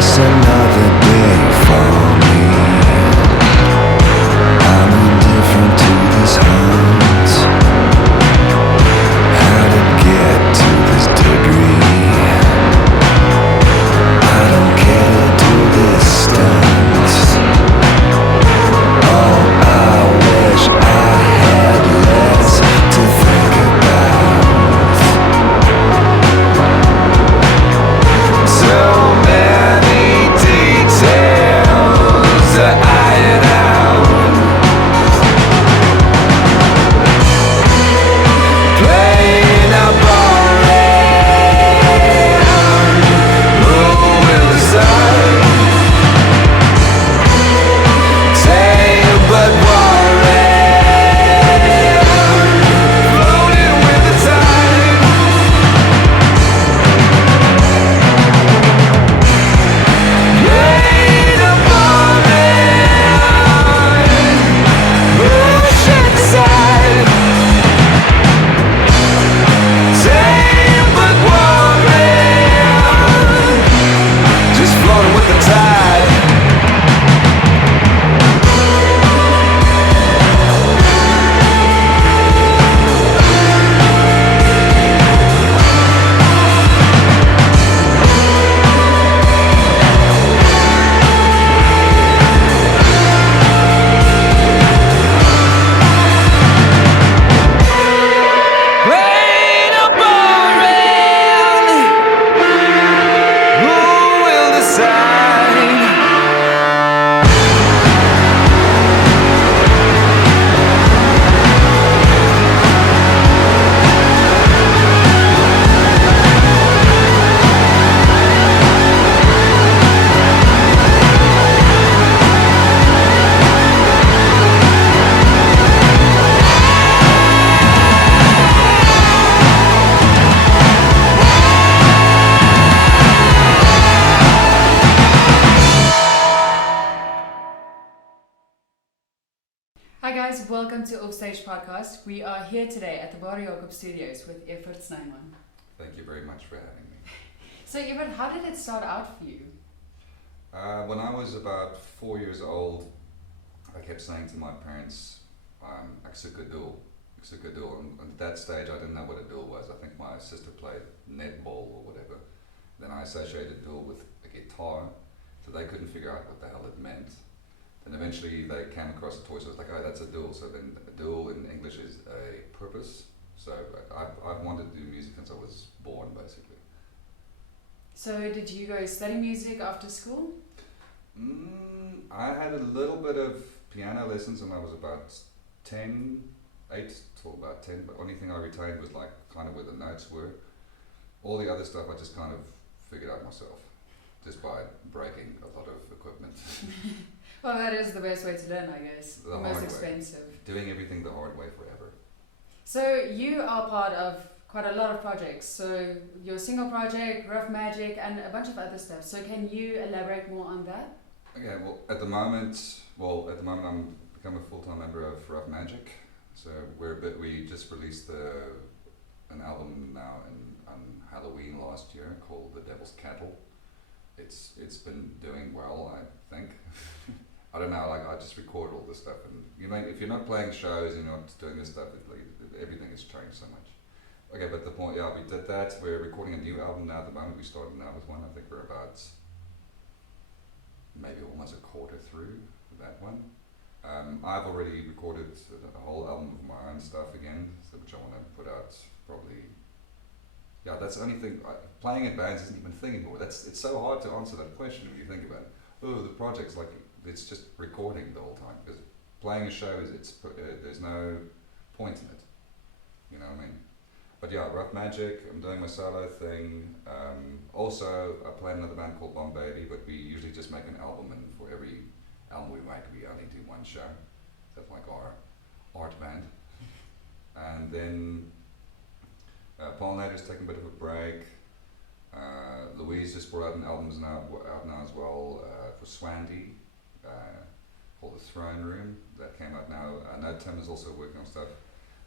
just another day for me. I'm indifferent to this hunt. How to get to this degree? I don't care to do this stunt. Oh, I wish I had less to think about. So many details to iron out. Playing up around. Who will decide? Say but worry. Floating with the tide. Playing up around. Who should decide? Say but worry. Just floating with the tide. Rain up around. Who will decide? Hi guys, welcome to Offstage Podcast. We are here today at the Ware Jakob studios with Evert Snyman. Thank you very much for having me. So Evert, how did it start out for you? When I was about 4 years old, I kept saying to my parents, ek soek 'n doel. And at that stage, I didn't know what a duel was. I think my sister played netball or whatever. Then I associated duel with a guitar, so they couldn't figure out what the hell it meant. Then eventually they came across a toy, so I was like, oh, that's a duel. So then a duel in English is a purpose. So I've wanted to do music since I was born, basically. So did you go study music after school? I had a little bit of piano lessons when I was about 10, 8 till about 10, but only thing I retained was like kind of where the notes were. All the other stuff I just kind of figured out myself, just by breaking a lot of equipment. Well, that is the best way to learn, I guess. The The hard most way. expensive. Doing everything the hard way forever. So you are part of quite a lot of projects. So your single project, Ruff Majik, and a bunch of other stuff. So can you elaborate more on that? Okay, well at the moment I'm become a full-time member of Ruff Majik. So we just released an album now on Halloween last year called The Devil's Cattle. It's been doing well, I think. I don't know, like I just record all this stuff, and if you're not playing shows and you're not doing this stuff, everything has changed so much. Okay, but the point, we did that. We're recording a new album now at the moment. We started now with one. I think we're about maybe almost a quarter through that one. I've already recorded a whole album of my own stuff again, which I want to put out probably. Yeah, that's the only thing. Playing in bands isn't even a thing anymore. It's so hard to answer that question when you think about it. Oh, the project's like it's just recording the whole time, because playing a show there's no point in it. You know what I mean? But yeah, Ruff Majik, I'm doing my solo thing. Also, I play in another band called Bomb Baby, but we usually just make an album, and for every album we make, we only do one show. That's like our art band. And then Paul Nader's taking a bit of a break. Louise just brought out an album out now as well for Swandy, called The Throne Room. That came out now. I know Tim is also working on stuff.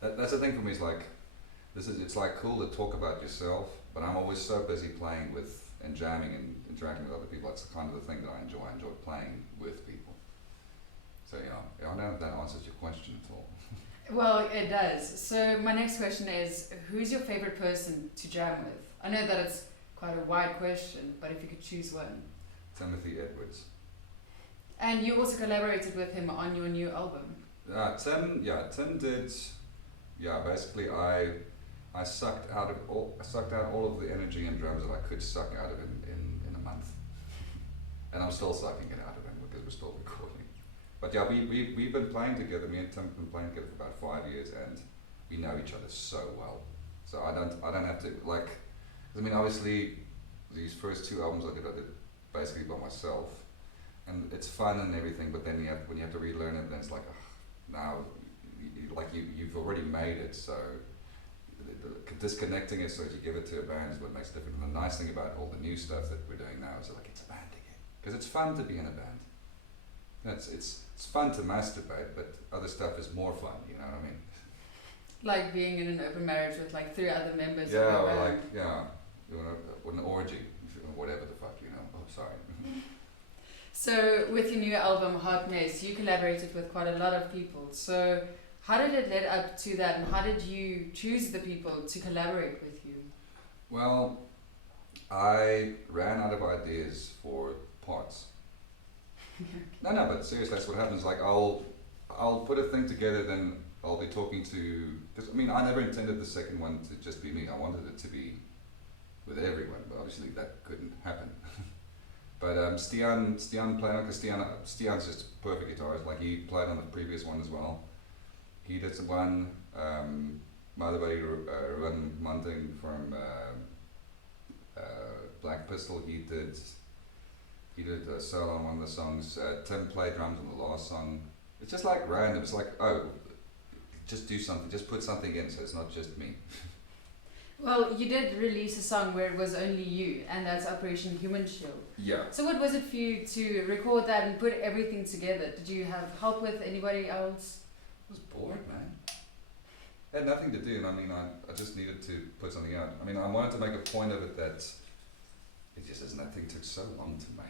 That's the thing for me, is like, it's like cool to talk about yourself, but I'm always so busy playing with and jamming and interacting with other people. That's kind of the thing that I enjoy. I enjoy playing with people. So yeah, I don't know if that answers your question at all. Well, it does. So my next question is, who's your favorite person to jam with? I know that it's quite a wide question, but if you could choose one. Timothy Edwards. And you also collaborated with him on your new album. Tim did. Yeah, basically I sucked out all of the energy and drums that I could suck out of him in a month, and I'm still sucking it out of him because we're still recording. But yeah, we've been playing together. Me and Tim have been playing together for about 5 years, and we know each other so well. So I don't have to like. I mean, obviously, these first 2 albums I did basically by myself, and it's fun and everything. But then when you have to relearn it, then it's like, now, you've already made it. So disconnecting it so that you give it to a band is what makes it different. And the nice thing about all the new stuff that we're doing now is that, like, it's a band again, because it's fun to be in a band. It's fun to masturbate, but other stuff is more fun. You know what I mean? Like being in an open marriage with like 3 other members of Yeah, the or band. like an orgy, whatever the fuck, you know. Oh, sorry. So with your new album Hotness, you collaborated with quite a lot of people. So how did it lead up to that, and how did you choose the people to collaborate with you? Well, I ran out of ideas for parts. No, but seriously, that's what happens. Like, I'll put a thing together, then I'll be talking to, because I mean, I never intended the second one to just be me. I wanted it to be with everyone, but obviously that couldn't happen. But Stian played, because Stian's just a perfect guitarist. Like, he played on the previous one as well. He did some one. My other buddy Ruff Majik from Black Pistol. He did a solo on one of the songs. Tim played drums on the last song. It's just like random. It's like, oh, just do something. Just put something in, so it's not just me. Well, you did release a song where it was only you, and that's Operation Human Shield. Yeah. So what was it for you to record that and put everything together? Did you have help with anybody else? I was bored, man. It had nothing to do, and I mean, I just needed to put something out. I mean, I wanted to make a point of it that it just isn't, that thing took so long to make.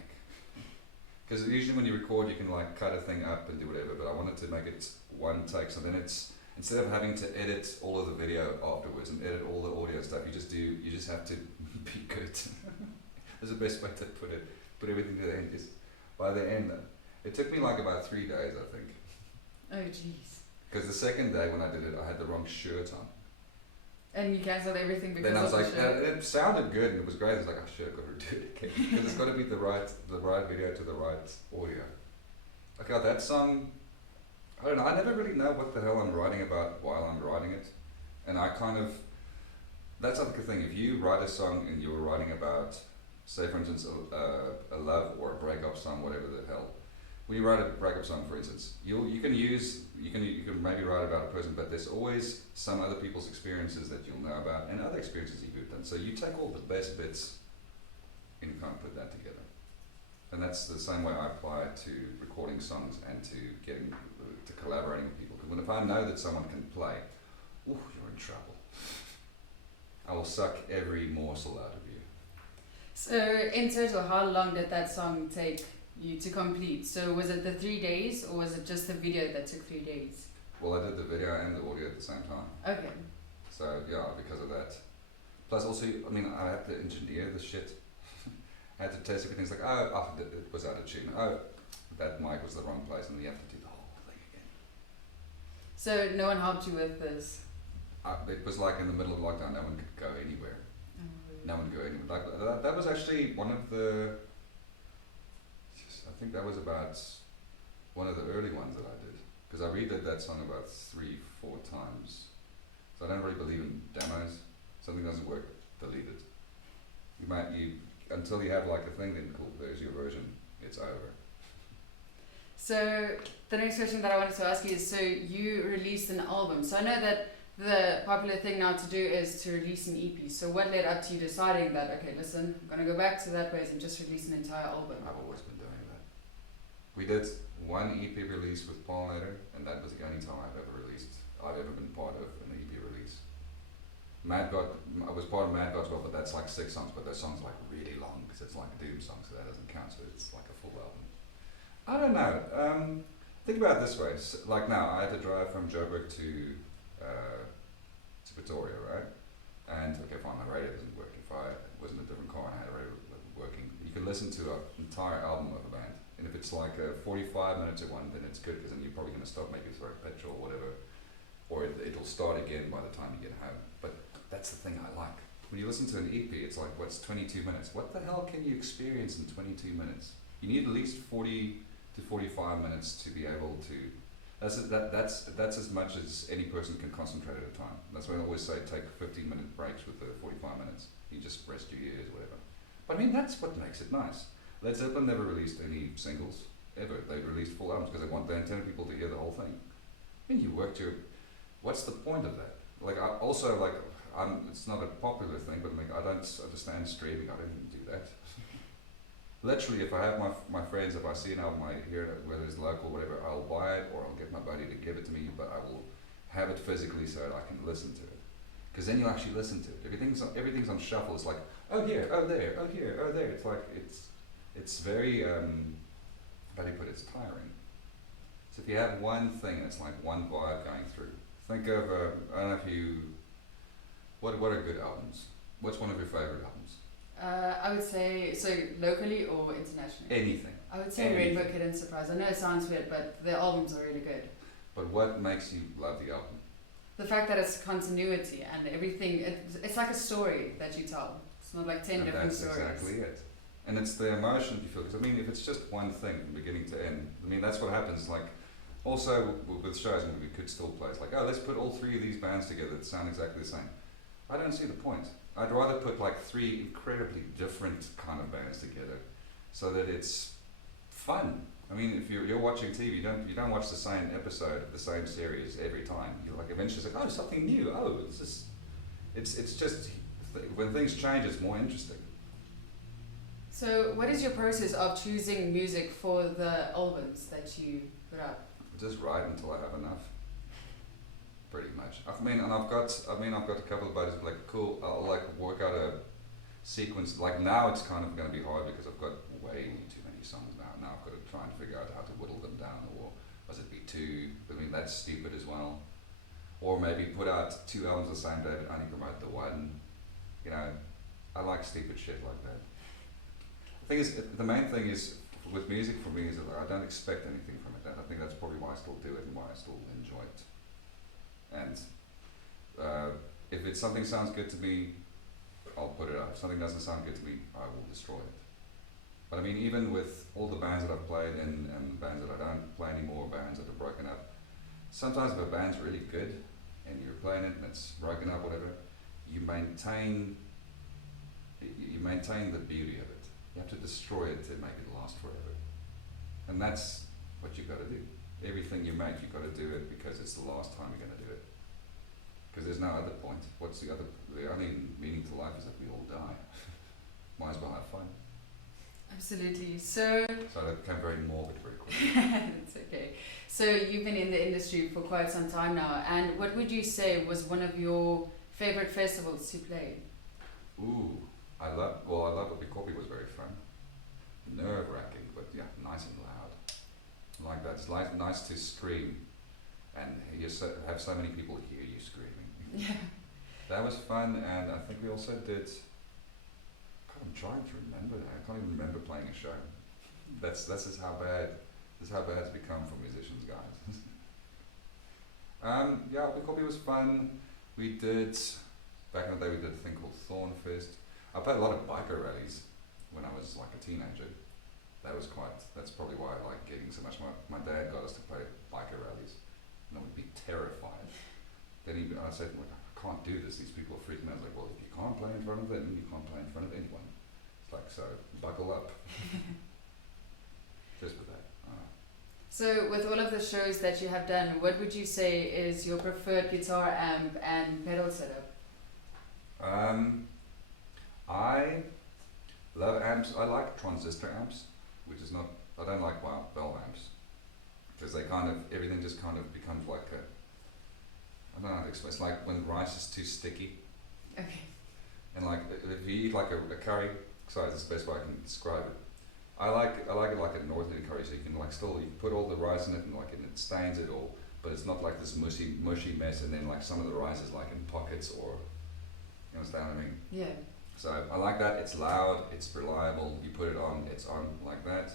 Because usually when you record, you can like cut a thing up and do whatever, but I wanted to make it one take, so then it's, instead of having to edit all of the video afterwards and edit all the audio stuff, you just have to be good. That's the best way to put it. Put everything to the end. Is by the end, it took me like about 3 days, I think. Oh jeez. Because the second day when I did it, I had the wrong shirt on. And you cancelled everything because Then I was of like, the show? it sounded good and it was great. I was like, I should have got to do it again, because it's got to be the right video to the right audio. Okay, that song, I don't know. I never really know what the hell I'm writing about while I'm writing it, and I kind of, that's like the thing. If you write a song and you're writing about, say for instance, a love or a breakup song, whatever the hell. When you write a breakup song, for instance, you can maybe write about a person, but there's always some other people's experiences that you'll know about and other experiences you've done. So you take all the best bits and you can't put that together. And that's the same way I apply it to recording songs and to collaborating with people. Because if I know that someone can play, ooh, you're in trouble. I will suck every morsel out of you. So in total, how long did that song take you to complete? So was it the 3 days, or was it just the video that took 3 days? Well, I did the video and the audio at the same time. Okay. So yeah, because of that. Plus also, I mean, I had to engineer the shit. I had to test everything. It's like, oh, it was out of tune. Oh, that mic was the wrong place, and you have to do the whole thing again. So no one helped you with this? It was like in the middle of lockdown, no one could go anywhere. No one could go anywhere. Like, that was actually one of the, I think that was about one of the early ones that I did. Because I redid that song about 3-4 times. So I don't really believe in demos. Something doesn't work, delete it. Until you have like a thing, then cool, there's your version, it's over. So the next question that I wanted to ask you is, so you released an album. So I know that the popular thing now to do is to release an EP. So what led up to you deciding that, okay, listen, I'm going to go back to that ways and just release an entire album? I've always been doing that. We did one EP release with Paul later, and that was the only time I've ever been part of an EP release. Mad God, I was part of Mad God as well, but that's like 6 songs, but those songs are like really long because it's like a doom song, so that doesn't count, so it's like a full album. I don't know. Think about it this way. Like now, I had to drive from Joburg to Pretoria, right? And okay, fine, my radio doesn't work. If I was in a different car and I had a radio working, you can listen to an entire album of a band. And if it's like 45 minutes at one, then it's good because then you're probably going to stop, maybe throw petrol or whatever, or it'll start again by the time you get home. But that's the thing I like. When you listen to an EP, it's like, what's 22 minutes? What the hell can you experience in 22 minutes? You need at least 40 to 45 minutes to be able to. That's as much as any person can concentrate at a time. That's why I always say take 15-minute breaks with the 45 minutes. You just rest your ears, whatever. But I mean, that's what makes it nice. Led Zeppelin never released any singles ever. They released full albums because they intended people to hear the whole thing. I mean, you worked your. What's the point of that? Like, I also like. It's not a popular thing, but like, I don't understand streaming. I don't even do that. Literally, if I have my friends, if I see an album, I hear it, whether it's local or whatever, I'll buy it or I'll get my buddy to give it to me, but I will have it physically so that I can listen to it. Because then you actually listen to it. Everything's on shuffle. It's like, oh here, oh there, oh here, oh there. It's like, it's very, how do you put it, it's tiring. So if you have one thing, it's like one vibe going through. Think of, I don't know if you, what are good albums? What's one of your favorite albums? I would say, so locally or internationally? Anything. I would say Rainbow Kid and Surprise. I know it sounds weird, but the albums are really good. But what makes you love the album? The fact that it's continuity and everything, it's like a story that you tell. It's not like 10 different stories. That's exactly it. And it's the emotion you feel. Because I mean, if it's just one thing from beginning to end, I mean, that's what happens. Like, also with shows, and we could still play, it's like, oh, let's put all 3 of these bands together that sound exactly the same. I don't see the point. I'd rather put like 3 incredibly different kind of bands together so that it's fun. I mean, if you're watching TV, you don't watch the same episode of the same series every time. You're like, eventually it's like, oh, something new. Oh, it's just when things change, it's more interesting. So what is your process of choosing music for the albums that you put up? Just write until I have enough. Pretty much. I mean, I've got a couple of buddies like, cool, I'll like work out a sequence. Like now it's kind of going to be hard because I've got way too many songs now. Now I've got to try and figure out how to whittle them down, or must it be 2? I mean, that's stupid as well. Or maybe put out 2 albums the same day but only promote the one. You know, I like stupid shit like that. The thing is, the main thing is with music for me is that I don't expect anything from it. I think that's probably why I still do it and why I still enjoy it. And if it's something sounds good to me, I'll put it up. If something doesn't sound good to me, I will destroy it. But I mean, even with all the bands that I've played and bands that I don't play anymore, bands that are broken up, sometimes if a band's really good and you're playing it and it's broken up, whatever, you maintain the beauty of it. You have to destroy it to make it last forever. And that's what you've got to do. Everything you make, you've got to do it because it's the last time you're going to do it. Because there's no other point. The only meaning to life is that we all die. Might as well have fun. Absolutely. So that became very morbid very quickly. it's okay. So you've been in the industry for quite some time now, and what would you say was one of your favorite festivals to play? Ooh, I love what we copy was very fun. Nerve-wracking, but yeah, nice and loud. Like that. It's nice to scream and have so many people hear you screaming. Yeah. That was fun, and I think we also did. God, I'm trying to remember that. I can't even remember playing a show. That's just how bad. This is how bad it's become for musicians, guys. Yeah, the copy was fun. We did back in the day. We did a thing called Thornfest. I played a lot of biker rallies when I was like a teenager. That's probably why I like gigging so much. My dad got us to play biker rallies, and I would be terrified. Then I said, I can't do this, these people are freaking out. I was like, well, if you can't play in front of them, you can't play in front of anyone. It's like, so, buckle up. Just for that. So with all of the shows that you have done, what would you say is your preferred guitar amp and pedal setup? I love amps. I like transistor amps, which is not, I don't like bell amps, because everything just kind of becomes like I don't know how to explain. It's like when rice is too sticky, Okay. And like if you eat like a curry, sorry, that's the best way I can describe it. I like it like a North Indian curry, so you can like still you put all the rice in it and like and it stains it all, but it's not like this mushy mess. And then like some of the rice is like in pockets, or you understand what I mean? Yeah. So I like that. It's loud, it's reliable. You put it on, it's on like that.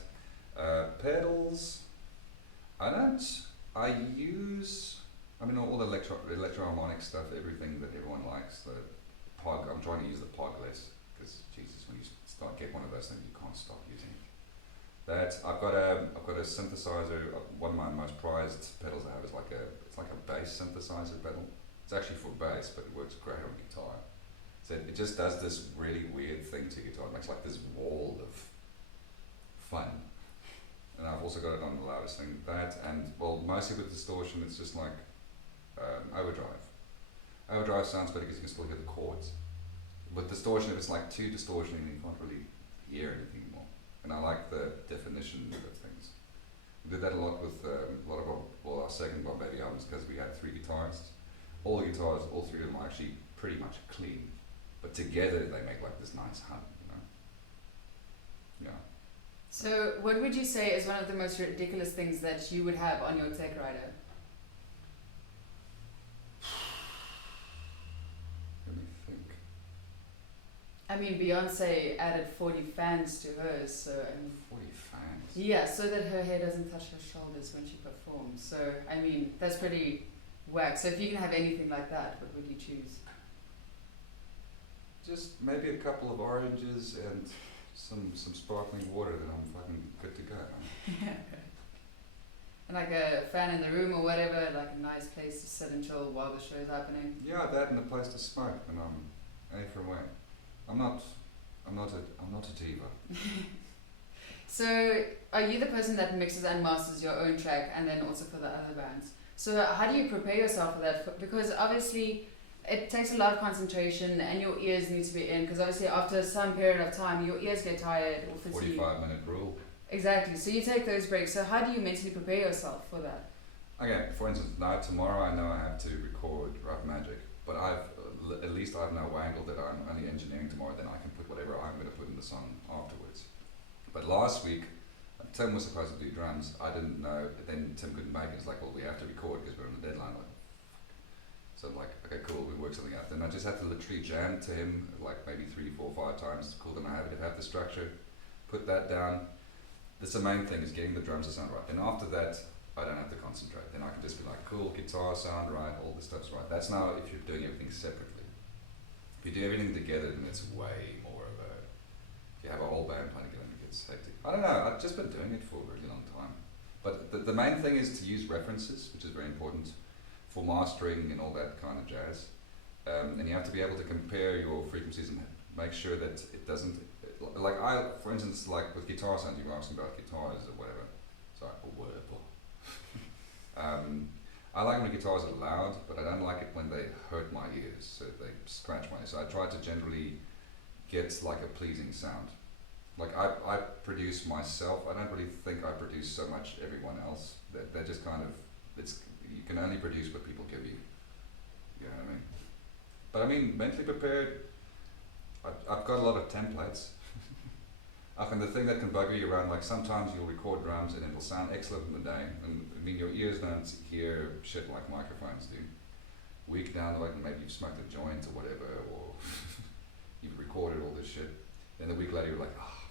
Pedals, I don't. I use. I mean all the electroharmonic stuff, everything that everyone likes. The Pog. I'm trying to use the Pog less because Jesus, when you start get one of those things, you can't stop using it. That I've got a synthesizer. One of my most prized pedals I have is it's like a bass synthesizer pedal. It's actually for bass, but it works great on guitar. So it just does this really weird thing to guitar. It makes like this wall of fun. And I've also got it on the loudest thing. That and well, mostly with distortion, it's just like overdrive. Overdrive sounds better because you can still hear the chords. With distortion, if it's like too distortion, you can't really hear anything more. And I like the definition of things. We did that a lot with a lot of our second Bob Baby albums because we had 3 guitarists. All the guitars, all 3 of them are actually pretty much clean, but together they make like this nice hum, Yeah. So, what would you say is one of the most ridiculous things that you would have on your tech rider? Let me think. I mean, Beyonce added 40 fans to hers, so 40 fans. yeah, so that her hair doesn't touch her shoulders when she performs. So, I mean, that's pretty whack. So, if you can have anything like that, what would you choose? Just maybe a couple of oranges and some sparkling water, then I'm fucking good to go. And like a fan in the room or whatever, like a nice place to sit and chill while the show's happening. Yeah, that and a place to smoke, and I'm A for away. I'm not a diva. So, are you the person that mixes and masters your own track and then also for the other bands? So, how do you prepare yourself for that? Because obviously, it takes a lot of concentration and your ears need to be in, because obviously after some period of time your ears get tired or fatigued. 45-minute rule. Exactly, so you take those breaks. So how do you mentally prepare yourself for that? Okay, for instance, now tomorrow I know I have to record Ruff Majik, but at least I've now wangled that I'm only engineering tomorrow, then I can put whatever I'm going to put in the song afterwards. But last week, Tim was supposed to do drums. I didn't know, but then Tim couldn't make it. It's like, well, we have to record because we're on the deadline. So I'm like, okay, cool, we work something out. Then I just had to literally jam to him like maybe 3, 4, 5 times. Cool, then I have the structure, put that down. That's the main thing, is getting the drums to sound right. Then after that, I don't have to concentrate. Then I can just be like, cool, guitar sound right, all this stuff's right. That's now if you're doing everything separately. If you do everything together, then it's way more of a, if you have a whole band playing together, it gets hectic. I don't know, I've just been doing it for a really long time. But the main thing is to use references, which is very important for mastering and all that kind of jazz. And you have to be able to compare your frequencies and make sure that it doesn't, like for instance, like with guitar sounds, you were asking about guitars or whatever. Sorry, or whatever. I like when guitars are loud, but I don't like it when they hurt my ears, so they scratch my ears. So I try to generally get like a pleasing sound. Like I produce myself. I don't really think I produce so much everyone else. They're just kind of, you can only produce what people give you. You know what I mean? But I mean, mentally prepared, I've got a lot of templates. And the thing that can bugger you around, like sometimes you'll record drums and it'll sound excellent in the day, and I mean your ears don't hear shit like microphones do. Week down the line, maybe you've smoked a joint or whatever, or you've recorded all this shit, then a week later you're like, oh,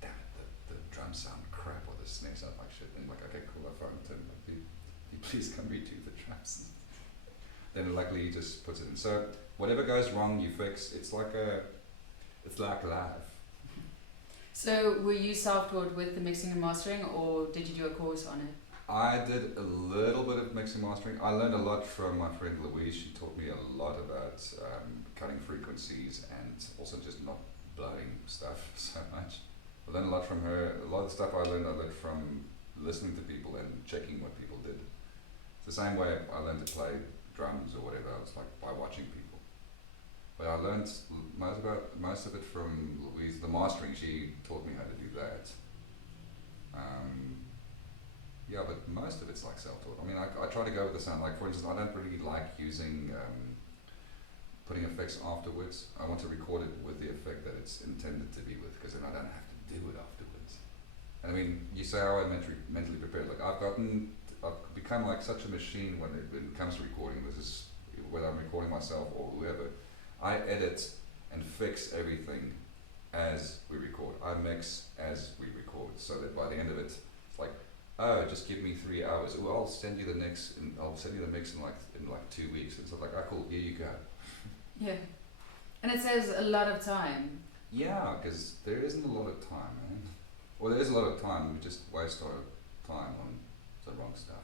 damn it, the drums sound crap, or the snare sound like shit, and like, okay, cool, I found Tim, like, you please come redo the drums. Then luckily he just puts it in. So whatever goes wrong, you fix. It's like live. So were you self-taught with the mixing and mastering, or did you do a course on it? I did a little bit of mixing and mastering. I learned a lot from my friend Louise. She taught me a lot about cutting frequencies and also just not blowing stuff so much. I learned a lot from her. A lot of the stuff I learned from listening to people and checking what people did. It's the same way I learned to play drums or whatever. It's like by watching people. But I learned most of it from Louise. The mastering, she taught me how to do that. Yeah, but most of it's like self-taught. I mean, I try to go with the sound. Like for instance, I don't really like using putting effects afterwards. I want to record it with the effect that it's intended to be with, because then I don't have to do it afterwards. And I mean, you say how I'm mentally prepared. Like I've become like such a machine when it comes to recording. This is whether I'm recording myself or whoever. I edit and fix everything as we record. I mix as we record, so that by the end of it, it's like, oh, just give me 3 hours. Oh, I'll send you the mix, and I'll send you the mix in like 2 weeks. And so like, oh, cool, here you go. Yeah. And it saves a lot of time. Yeah, because there isn't a lot of time, man. Or there is a lot of time. We just waste our time on the wrong stuff.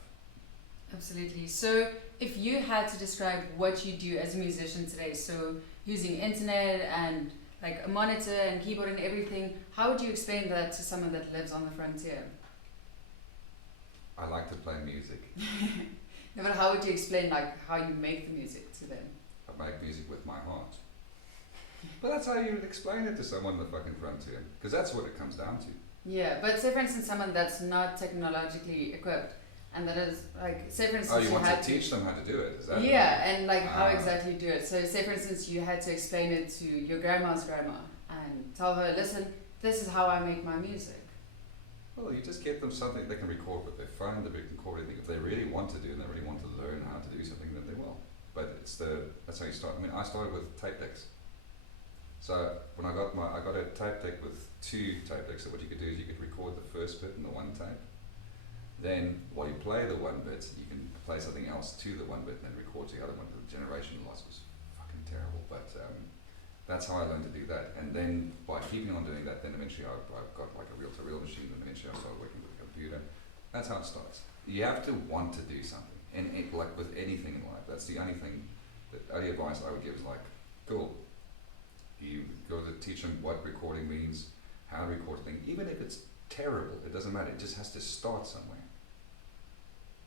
Absolutely. So if you had to describe what you do as a musician today, so using internet and like a monitor and keyboard and everything, how would you explain that to someone that lives on the frontier? I like to play music. No, but how would you explain like how you make the music to them? I make music with my heart. But that's how you would explain it to someone on the fucking frontier, because that's what it comes down to. Yeah, but say for instance someone that's not technologically equipped, and that is like, say for instance, oh, you want to teach them how to do it? Is that? Yeah, and like how exactly you do it. So say for instance you had to explain it to your grandma's grandma and tell her, listen, this is how I make my music. Well, you just get them something they can record with their phone. They can record anything. If they really want to do and they really want to learn how to do something, then they will. But that's how you start. I mean, I started with tape decks. So when I got a tape deck with 2 tape decks. So what you could do is you could record the first bit in the one tape. Then while you play the one bit, you can play something else to the one bit and then record the other one. The generation loss was fucking terrible, but that's how I learned to do that. And then by keeping on doing that, then eventually I got like a reel-to-reel machine, and eventually I started working with a computer. That's how it starts. You have to want to do something, and like with anything in life, that's the only thing. The only advice I would give is like, cool. You go to teach them what recording means, how to record things, even if it's terrible. It doesn't matter. It just has to start somewhere.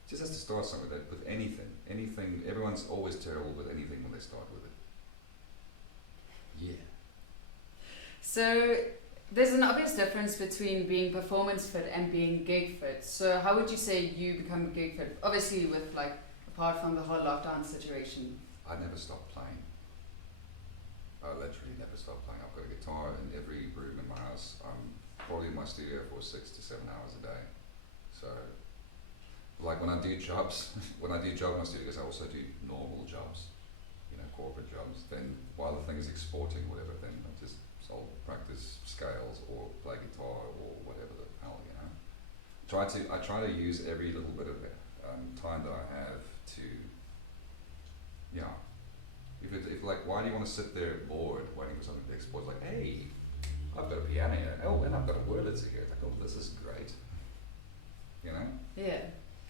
It just has to start somewhere. That with anything. Everyone's always terrible with anything when they start with it. Yeah. So there's an obvious difference between being performance fit and being gig fit. So how would you say you become gig fit? Obviously with like, apart from the whole lockdown situation. I never stopped playing. I literally never stopped playing. I've got a guitar in every room in my house. I'm probably in my studio for 6 to 7 hours a day. So like when I do jobs, in my studio, because I also do normal jobs, corporate jobs, then while the thing is exporting whatever, then I just practice scales or play guitar or whatever the hell, I try to use every little bit of time that I have to, if like, why do you want to sit there bored waiting for something to export? It's like, hey, I've got a piano here, oh, and I've got a Wurlitzer here. It's like, oh, this is great, Yeah.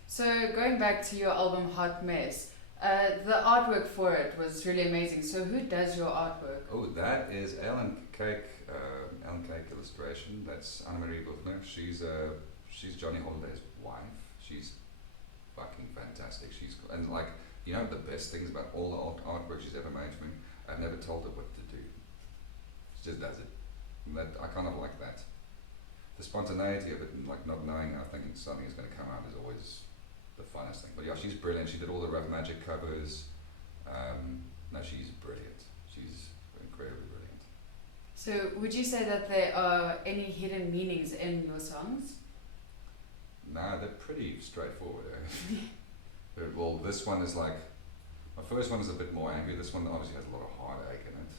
So going back to your album Hot Mess, the artwork for it was really amazing. So who does your artwork? Oh, that is Ellen Cake illustration. That's Anne-Marie Buchner. She's Johnny Holiday's wife. She's fucking fantastic. And like, the best things about all the artwork she's ever made for me, I've never told her what to do. She just does it. And I kind of like that. The spontaneity of it, and like not knowing how something is going to come out, is always the funnest thing. But yeah, she's brilliant. She did all the Ruff Majik covers. No, she's brilliant. She's incredibly brilliant. So would you say that there are any hidden meanings in your songs? Nah, they're pretty straightforward. Well, this one is like, my first one is a bit more angry. This one obviously has a lot of heartache in it,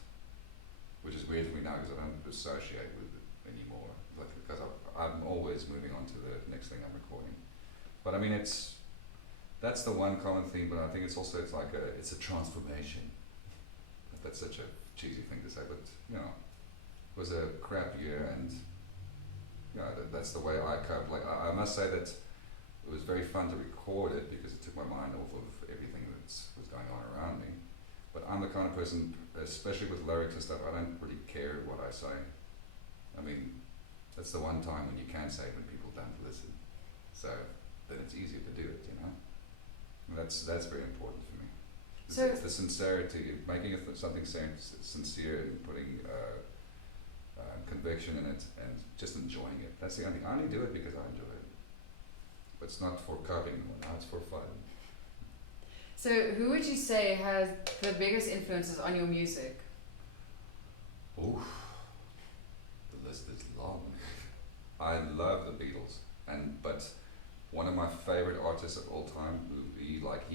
which is weird for me now because I don't associate with it anymore. Like, because I'm always moving on to the next thing I'm recording. But I mean, that's the one common theme, but I think it's a transformation. That's such a cheesy thing to say, but it was a crap year, and that's the way I cope. Like I must say that it was very fun to record it because it took my mind off of everything that was going on around me. But I'm the kind of person, especially with lyrics and stuff, I don't really care what I say. I mean, that's the one time when you can say it when people don't listen. So then it's easier to do it, And that's very important for me. It's the sincerity, making something sincere and putting conviction in it and just enjoying it. That's the only thing. I only do it because I enjoy it. But it's not for copying anyone. Now it's for fun. So, who would you say has the biggest influences on your music? Oof, the list is long. I love the Beatles, but one of my favorite artists of all time would be like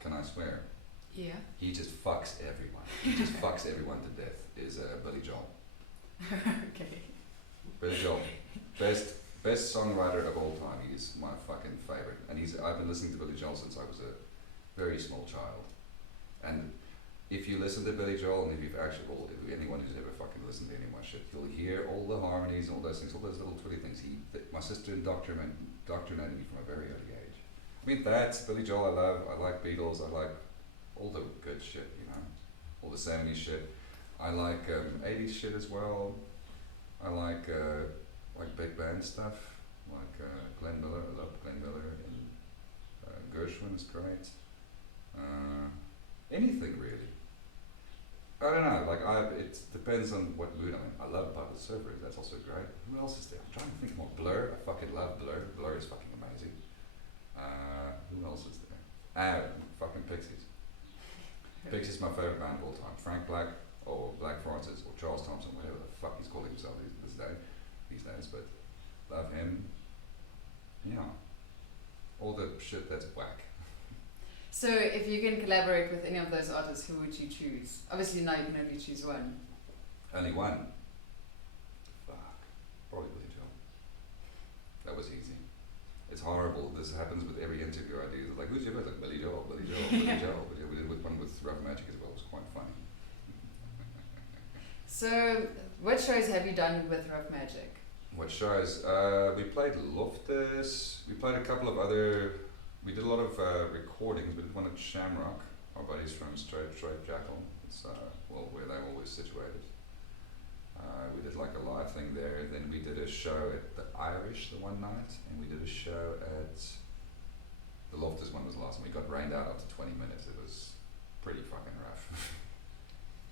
can I swear? Yeah. He just fucks everyone. He just fucks everyone to death. Is Billy Joel. Okay. Billy Joel, best songwriter of all time. He's my fucking favorite, and I've been listening to Billy Joel since I was a very small child. And if you listen to Billy Joel, and if anyone who's ever fucking listened to any of my shit, you'll hear all the harmonies and all those things, all those little twitty things. My sister indoctrinated me from a very early age. I mean, that's Billy Joel. I love. I like Beatles. I like all the good shit, all the 70s shit. I like 80s shit as well. I like big band stuff, like Glenn Miller. I love Glenn Miller, and Gershwin is great. Anything really. I don't know. It depends on what mood I'm in. I love Bubble Surfers. That's also great. Who else is there? I'm trying to think more. Blur. I fucking love Blur. Blur is fucking amazing. Who else is there? Fucking Pixies. Pixies is my favorite band of all time. Frank Black or Black Francis or Charles Thompson, whatever the fuck he's calling himself these days. But love him. Yeah. All the shit that's whack. So, if you can collaborate with any of those artists, who would you choose? Obviously, now you can only choose one. Only one? Fuck. Probably Billy Joel. That was easy. It's horrible. This happens with every interview I do. They're like, who's your best? Like, Billy Joel, Billy Joel, Billy Joel. But yeah, we did one with Ruff Majik as well. It was quite funny. So, what shows have you done with Ruff Majik? What shows? We played Loftus. We played a couple of other. We did a lot of recordings. We did one at Shamrock. Our buddies from Straight Jackal. It's where they're always situated. We did like a live thing there. Then we did a show at the Irish the one night, and we did a show at the Loftus one was the last one. We got rained out after 20 minutes. It was pretty fucking rough.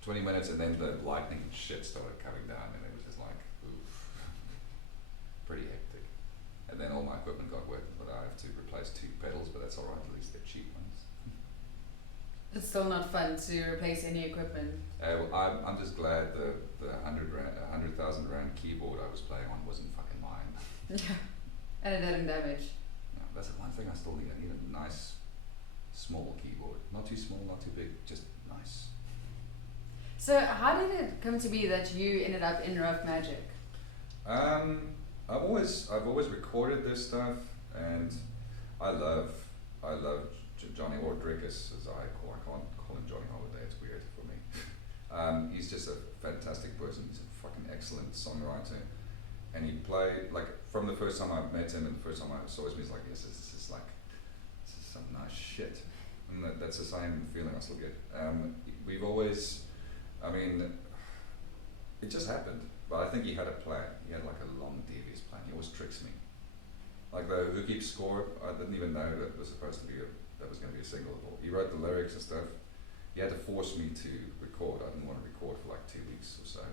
20 minutes, and then the lightning and shit started coming down, and it was just like, oof, pretty hectic. And then all my equipment got wet, but I have to replace 2 pedals, but that's alright, at least they're cheap ones. It's still not fun to replace any equipment. Well, I'm just glad the 100,000 rand keyboard I was playing on wasn't fucking mine. And it didn't damage. No, that's the one thing I still need. I need a nice, small keyboard. Not too small, not too big, just nice. So, how did it come to be that you ended up in Ruff Majik? I've always recorded this stuff, and I love Johnny Rodriguez, as I can't call him Johnny Holiday. It's weird for me. He's just a fantastic person. He's a fucking excellent songwriter, and he played like from the first time I met him and the first time I saw his music. Like this is some nice shit, and that's the same feeling I still get. We've always, I mean, it just happened. But I think he had a plan. He had like a long, devious plan. He always tricks me. Like the Who Keeps Score, I didn't even know that was supposed to be that was going to be a single at all. He wrote the lyrics and stuff. He had to force me to record. I didn't want to record for like 2 weeks or so.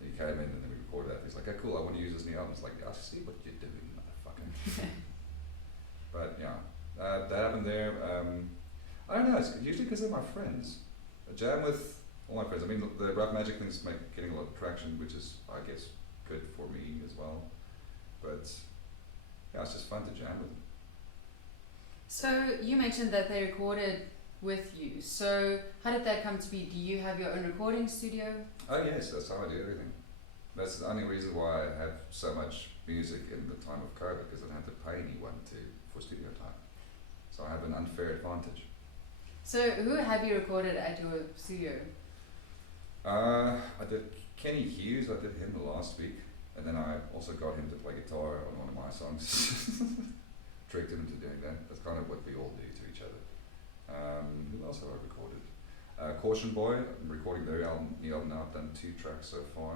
He came in and then we recorded that. He's like, "Okay, cool. I want to use this new album." It's like, "I see what you're doing, motherfucker." But yeah, that happened there. I don't know. It's usually because they're my friends. I jam with all my friends. I mean, the Ruff Majik thing's getting a lot of traction, which is, I guess, good for me as well. But yeah, it's just fun to jam with them. So you mentioned that they recorded with you. So how did that come to be? Do you have your own recording studio? Oh yes, that's how I do everything. That's the only reason why I have so much music in the time of COVID, because I don't have to pay anyone for studio time. So I have an unfair advantage. So who have you recorded at your studio? I did Kenny Hughes. I did him last week, and then I also got him to play guitar on one of my songs. Tricked him into doing that. That's kind of what we all do to each other. Who else have I recorded? Caution Boy. I'm recording their album now. I've done 2 tracks so far.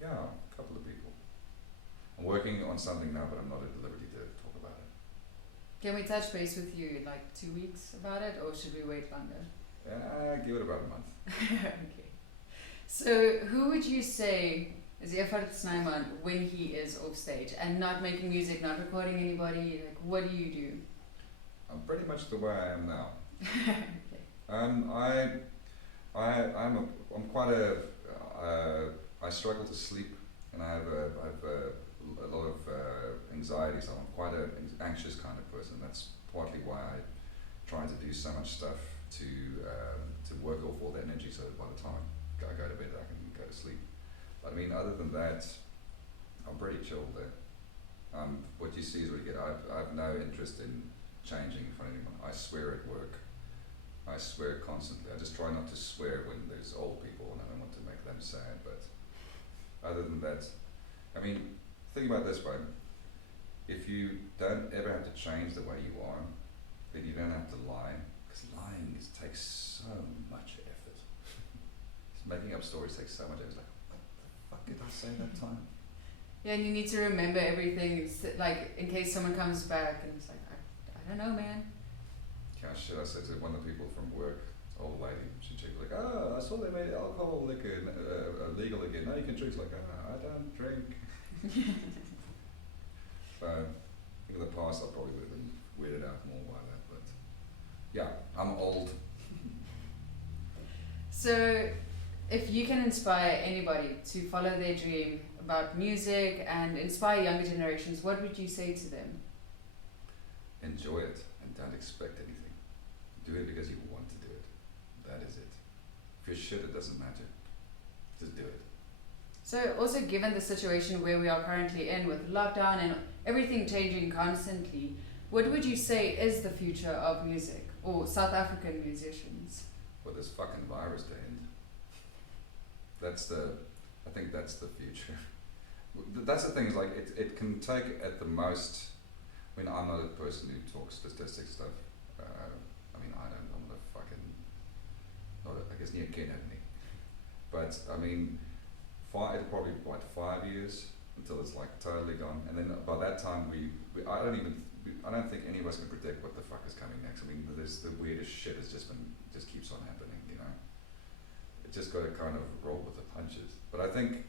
Yeah, a couple of people. I'm working on something now, but I'm not at liberty to talk about it. Can we touch base with you in like 2 weeks about it, or should we wait longer? Give it about a month. Okay. So who would you say is Evert Snyman when he is off stage and not making music, not recording anybody? Like, what do you do? I'm pretty much the way I am now. Okay. I'm quite I struggle to sleep, and I have a lot of anxiety, so I'm quite an anxious kind of person. That's partly why I try to do so much stuff to work off all the energy, so that by the time I go to bed, I can go to sleep. But I mean, other than that, I'm pretty chilled there. What you see is what you get. I have no interest in changing in front of anyone. I swear at work. I swear constantly. I just try not to swear when there's old people, and I don't want to make them sad. But other than that, I mean, think about it this way. If you don't ever have to change the way you are, then you don't have to lie, because lying takes so much effort. Making up stories takes so much effort. It's like, what the fuck did I say that time? Yeah, and you need to remember everything, like in case someone comes back and it's like, I don't know, man. Yeah, shit, I said to one of the people from work, old lady, she checked like, oh, I saw they made alcohol liquor legal again. Now you can drink. She's like, I don't drink. So, I think in the past I probably would have been weirded out more by that, but yeah, I'm old. So, if you can inspire anybody to follow their dream about music and inspire younger generations, what would you say to them? Enjoy it and don't expect anything. Do it because you want to do it. That is it. If you're shit, it doesn't matter. Just do it. So also given the situation where we are currently in with lockdown and everything changing constantly, what would you say is the future of music or South African musicians? For this fucking virus to end. I think that's the future. That's the thing, is like it can take at the most, I mean, I'm not a person who talks statistics stuff. I mean, I'm not a fucking, I guess near kin at me. But I mean, it'll probably be 5 years until it's like totally gone, and then by that time I don't think any of us can predict what the fuck is coming next. I mean, there's the weirdest shit just keeps on happening, you know. It just got to kind of roll with the punches. But I think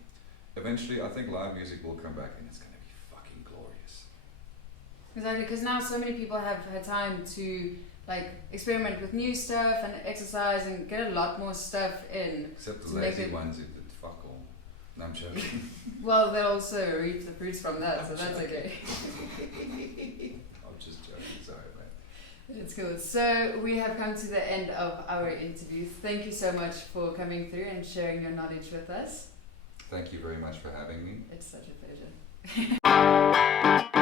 eventually, live music will come back, and it's going to be fucking glorious. Exactly, because now so many people have had time to like experiment with new stuff and exercise and get a lot more stuff in. Except the lazy ones who did fuck all. No, I'm joking. Well, they'll also reap the fruits from that, so that's okay. I'm just joking, sorry, mate. It's cool. So we have come to the end of our interview. Thank you so much for coming through and sharing your knowledge with us. Thank you very much for having me. It's such a pleasure.